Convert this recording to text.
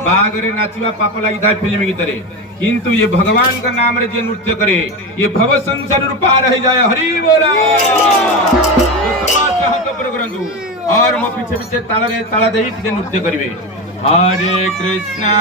बागरे नाचिवा पाप लगी था फिल्म की तरह, किंतु ये भगवान का नाम रे जे नृत्य करे ये भव संसार रूप पार रह जाए। हरि बोला तो प्रग्रंथु और मो पीछे पीछे ताला दे जे नृत्य करिवे। हरे कृष्णा